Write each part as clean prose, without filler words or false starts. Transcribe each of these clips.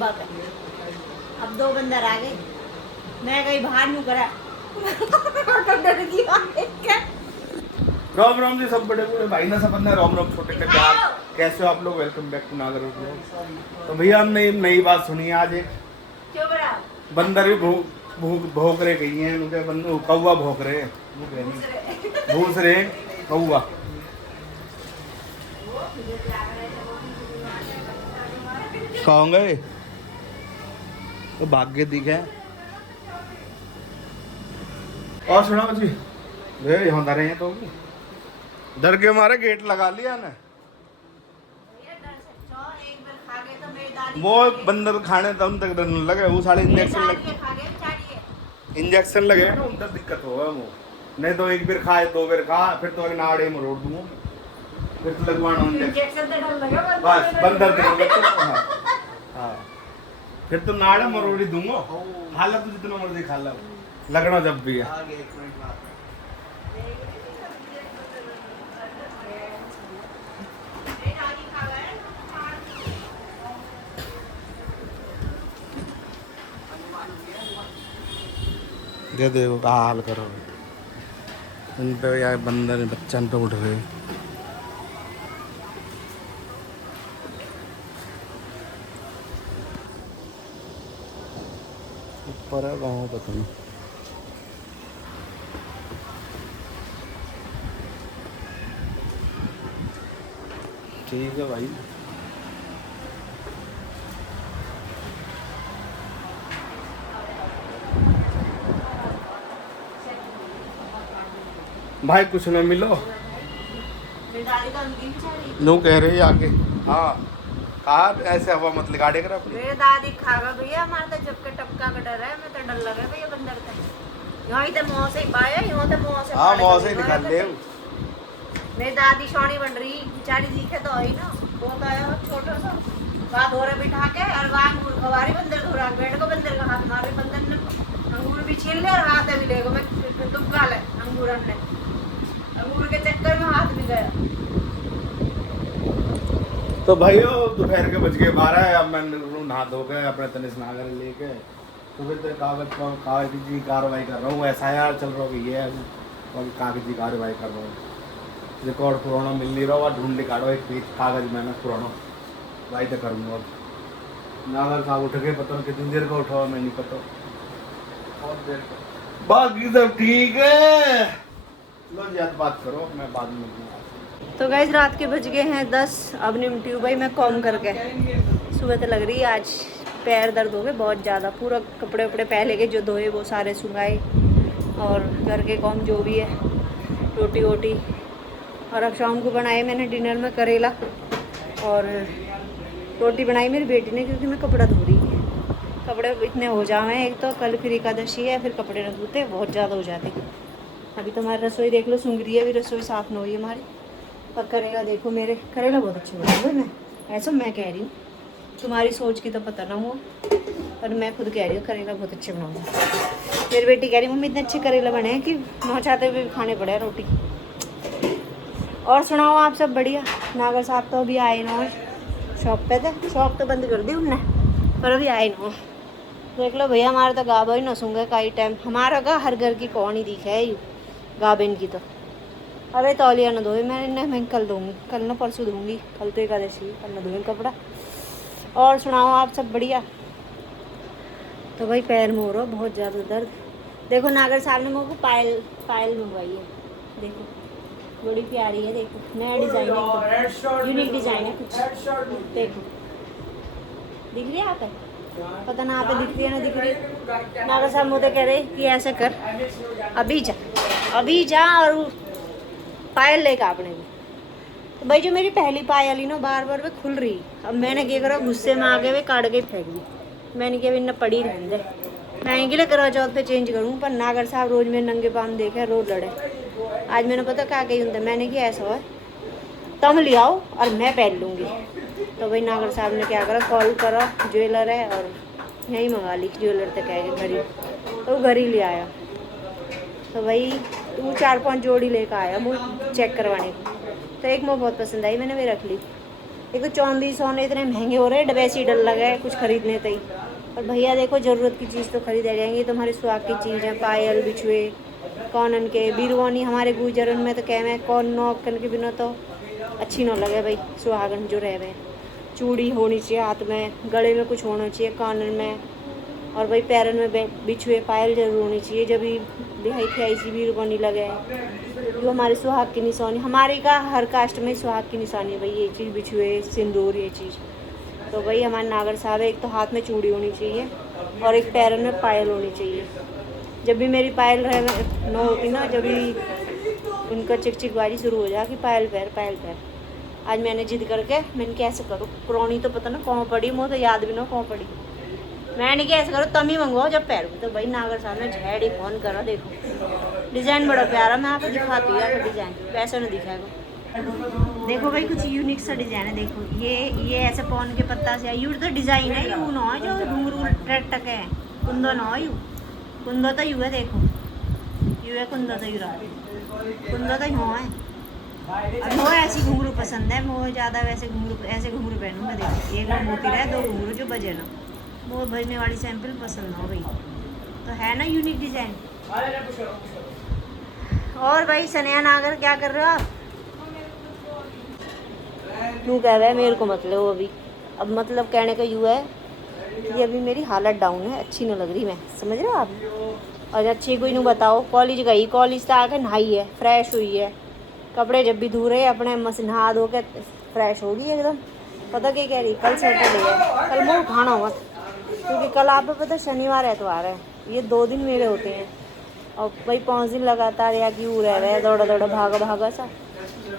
खंबा पे। अब 2 बंदर आ गए, मैं कहीं बाहर नहीं करा तो डर गया। राम राम जी सब बड़े बूढ़े भाई ना सब बंदा राम राम छोटे के प्यार। कैसे हो आप लोग? वेलकम बैक टू नागर व्लॉग। तो भैया हमने एक नई बात सुनी है आज। एक बंदर भी भौंक रहे गई हैं, मुझे कौवा भौंक रहे हैं, भूस रहे कौवा। कहाँ गए? तो भाग्य दिखे। और सुनाओ जी, वे यहाँ डरे हैं तो डर के हमारे गेट लगा लिया ना। वो बंदर खाने तो उन तक डर नहीं लगे, वो सारे इंजेक्शन लगे ना, उन तक दिक्कत होगा वो। नहीं तो एक बार खाए 2 बार खा फिर तो नाड़े में रोड दूंगा, फिर तो लगवाना इंजेक्शन बस बंदर के। हाँ फिर तो नाड़ा मरोड़ी दूंगा, खाला तो जितना मर्जी खा ला, लगना जब भी है। दे देखो का हाल करो, उन पे यार बंदर बच्चन पे उठ रहे। ऊपर है गाँव पता नहीं। ठीक है भाई। भाई कुछ ना मिलो नो कह रहे आगे। हाँ कहा ऐसे हवा मत गाड़े कर अपनी। मेरे दादी खागा भैया, हमारे तो जबके टपका का डर है, मैं तो डर लगे भैया बंदर से। यहाँ ही तो मुंह से ही पाया, यहाँ तो मुंह से। हाँ मुंह से निकाल ले। मेरी दादी सोनी बन रही बेचारी, दिखे तो ही ना, वो तो है छोटा सा बात हो रहा बिठा के, और वहाँ अंगूर खवारी बंदर धोरा बैठ को, बंदर का हाथ मारे, बंदर ने अंगूर भी छीन ले और हाथ भी ले गो। मैं दुख गाल है अंगूर ने, अंगूर के चक्कर में हाथ भी गया। तो भाइयों दोपहर के बज गए 12। अब मैं नहा धो के अपने तनिष नागर लेके तो फिर कागजी कार्रवाई कर रहा हूँ। SIR चल रहा है ये, और कागजी कार्रवाई कर रहा हूँ। रिकॉर्ड पुराना मिल नहीं रहा, ढूंढ निकालो एक पेज कागज मैंने पुराना भाई तो करूँगा। नागर साहब उठ के पता कितनी देर का उठा हुआ मैं नहीं पता, बहुत देर का। बाकी सब ठीक है, लो याद बात करो, मैं बाद में। तो गाइस रात के बज गए हैं 10। अब निमटी हूँ भाई मैं कॉम करके, सुबह तो लग रही है आज पैर दर्द हो गए बहुत ज़्यादा। पूरा कपड़े वपड़े पहले के जो धोए वो सारे सुखाए, और घर के काम जो भी है, रोटी वोटी। और अब शाम को बनाए मैंने डिनर में करेला, और रोटी बनाई मेरी बेटी ने, क्योंकि मैं कपड़ा धो रही थी। कपड़े इतने हो जाए, एक तो कल फिर एकादशी है, फिर कपड़े न धोते बहुत ज़्यादा हो जाते। अभी तो हमारी रसोई देख लो सूंघ रही है, अभी रसोई साफ़ न हुई हमारी। और करेला देखो, मेरे करेला बहुत अच्छे बने हुए। मैं ऐसा मैं कह रही हूँ, तुम्हारी सोच की तो पता ना हुआ, पर मैं खुद कह रही हूँ करेला बहुत अच्छे बनाऊँगा। मेरी बेटी कह रही मम्मी इतने अच्छे करेला बने हैं कि ना चाहते हुए खाने पड़े रोटी। और सुनाओ आप सब बढ़िया? नागर साहब तो अभी आए ना शॉप पे थे, शॉप तो बंद कर दी उनने, पर अभी आए ना। देख लो भैया हमारे तो गाबा ही ना सूंघे कई टाइम, हमारा का हर घर की कौन ही दिखे है यू गाबिन की। तो अरे तौलिया ना धोए मैंने, मैं कल धोऊंगी, कल ना परसों धोऊंगी, कल तो एकादशी, कल ना धोए कपड़ा। और सुनाओ आप सब बढ़िया? तो भाई पैर में हो रहा बहुत ज़्यादा दर्द। देखो नागर साहब ने मेरे को पायल मंगवाई है, देखो बड़ी प्यारी है, देखो नया डिज़ाइन है, यूनिक डिज़ाइन है कुछ। देखो दिख रही है आप? पता ना आप दिख रही है ना दिख रही है। नागर साहब मुझे कह रहे कि ऐसे कर, अभी जा और पायल लेकर आपने भी। तो भाई जो मेरी पहली पायल ही ना बार बार वे खुल रही, अब मैंने क्या करा, गुस्से में आगे वे काट के फेंक दी। मैंने क्या इन्हें पड़ी रहने दे, मैं इनके लिए करवा चौथ पे चेंज करूँ। पर नागर साहब रोज मेरे नंगे पाम देखे, रोज लड़े। आज मैंने पता क्या कही होता, मैंने कि ऐसा हो तुम ले आओ और मैं पहन लूँगी। तो भाई नागर साहब ने क्या करा, कॉल करा, ज्वेलर है और यहीं मंगा ली ज्वेलर तक है घर ही, तो घर ही ले आया। तो भाई तू 4-5 जोड़ी लेकर आया मुझे चेक करवाने की, तो एक मुझे बहुत पसंद आई, मैंने भी रख ली। एक तो चांदी सोने इतने महंगे हो रहे हैं, डबे से डर लगा है कुछ खरीदने तई। और भैया देखो ज़रूरत की चीज़ तो खरीद जाएंगी, तुम्हारे सुहाग की चीज़ है, पायल बिछुए कौनन के बीरवानी हमारे गुजरन में तो कह में कौन नौक कन के बिना तो अच्छी ना लगे भाई। सुहागन जो रह गए चूड़ी होनी चाहिए हाथ में, गले में कुछ होना चाहिए, कानन में, और भाई पैरन में बिछुए पायल जरूर होनी चाहिए। जब भी बिहाई खियाई सी बीरवानी लगे जो हमारे सुहाग की निशानी, हमारे का हर कास्ट में सुहाग की निशानी है भाई ये चीज़, बिछुए सिंदूर ये चीज़। तो भाई हमारे नागर साहब एक तो हाथ में चूड़ी होनी चाहिए और एक पैरन में पायल होनी चाहिए। जब भी मेरी पायल न होती ना, जब भी उनका चिकचिकबाजी शुरू हो जाए कि पायल पैर। आज मैंने जिद करके मैंने कैसे करूँ, पुरानी तो पता ना कौन पड़ी, मुझे तो याद भी ना कौन पड़ी। मैंने कैसे करो तम ही मंगवाओ जब पैर। तो भाई नागर साहब ने झेड़ी फोन करा, देखो डिज़ाइन बड़ा प्यारा, मैं आपको दिखाती हूँ यार डिज़ाइन, वैसे ना दिखाएगा। देखो भाई कुछ यूनिक सा डिज़ाइन है, देखो ये ऐसे पौन के पत्ता से यू तो डिज़ाइन है, यू ना जो घुंघरू टक है कुंदो ना यू कुंदो तो यू है, देखो यू है कुंदो तो यू रहा कुंदो तो यूँ है। और वो ऐसी घुंघरू पसंद है, वो ज़्यादा वैसे घुंघरू ऐसे घुंघरू पहनूँगा। देखो एक मोती रहे, दो घुंघरू जो बजे ना, वो भरने वाली सैंपल पसंद हो भाई, तो है ना यूनिक डिज़ाइन। और भाई सनिया नागर क्या कर रहे हो आप? क्यों कह रहे हैं मेरे को मतलब अभी, अब मतलब कहने का यू है कि अभी मेरी हालत डाउन है, अच्छी नहीं लग रही, मैं समझ रहे हो आप। और अच्छी कोई नहीं बताओ, कॉलेज गई, कॉलेज से आके नहाई है, फ्रेश हुई है, कपड़े जब भी धो रहे अपने मस नहा धो के फ्रेश होगी एकदम। पता क्या कह रही, कल सैटरडे है, कल मुँह उठाना मत, क्योंकि कल आपको पता शनिवार एतवार है, ये 2 दिन मेरे होते हैं। और भाई 5 दिन लगातार या क्यों रह रहे दौड़ा भागा सा।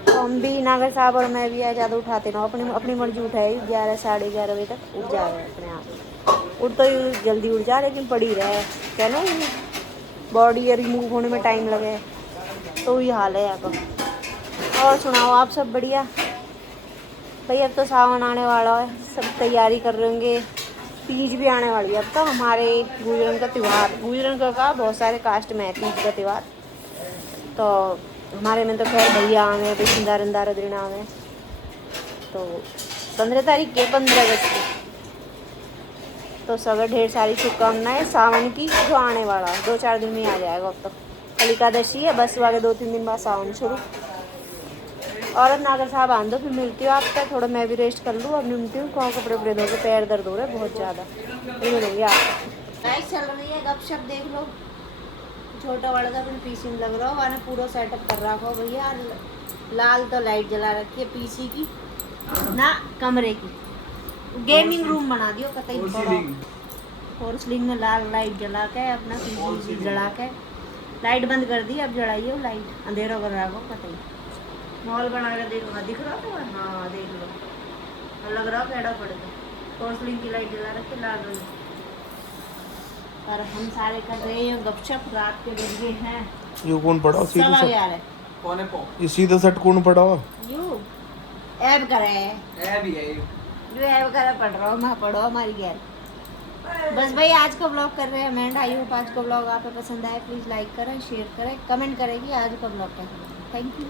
तो हम भी नागर साहब और मैं भी ज़्यादा उठाते ना, अपनी मर्जी उठाए, 11 साढ़े 11 बजे तक उठ जा रहे हैं अपने आप। उठ तो जल्दी उठ जा, लेकिन पड़ी रहे क्या ना बॉडी रिमूव होने में टाइम लगे, तो ये हाल है यहाँ का। और सुनाओ आप सब बढ़िया भाई। अब तो सावन आने वाला है, सब तैयारी कर रहे होंगे, तीज भी आने वाली है। अब तो हमारे गुजरन का त्यौहार, गुजरन का बहुत सारे कास्ट में है तीज का त्यौहार, तो हमारे में तो खैर भैया आ गए, सिंदारंदार रद्रिना आ गए। तो 15 तारीख के 15 अगस्त की तो सगर ढेर सारी शुभकामनाएं सावन की, जो आने वाला है 2-4 दिन में आ जाएगा। अब तो कल एकादशी है, बस वाले 2-3 दिन बाद सावन शुरू। और अब नागर साहब आन दो, फिर मिलती हूँ आपका, थोड़ा मैं भी रेस्ट कर लूँ। अब मिलती हूँ, कौन कपड़े वपड़े धो के पैर दर्द हो रहे हैं बहुत ज़्यादा, फिर मिलेंगे आपको। लाइट चल रही है, गपशप देख लो। छोटा वाला का अपने पीसी में लग रहा हो, मैंने पूरा सेटअप कर रखा हो भैया। लाल तो लाइट जला रखी है पीसी की ना, कमरे की गेमिंग रूम बना दियो कतई बड़ा, और सीलिंग में लाल लाइट जला के अपना पीसी जला के लाइट बंद कर दी। अब जलाइए लाइट, अंधेरा कर रहा हो कतई। मॉल बना के देखो, दिख रहा तो हाँ देख लो, लग रहा पेड़ा पड़ गया। पोर्सलिन की लाइट जला रखी लाल रंग, और हम सारे कर रहे हैं गपशप। रात के बज गए हैं यू कौन पड़ा सीधा सवा 11। कौन है पो ये सीधा सेट कौन पड़ा यू ऐब करे ऐब ही है, जो ऐब करे पढ़ रहा हूँ मैं, पढ़ो हमारी गैर। बस भाई आज का ब्लॉग कर रहे हैं मैं, आई होप आज का ब्लॉग आपको पसंद आए। प्लीज़ लाइक करें, शेयर करें, कमेंट करेंगे आज का ब्लॉग कैसा। Thank you.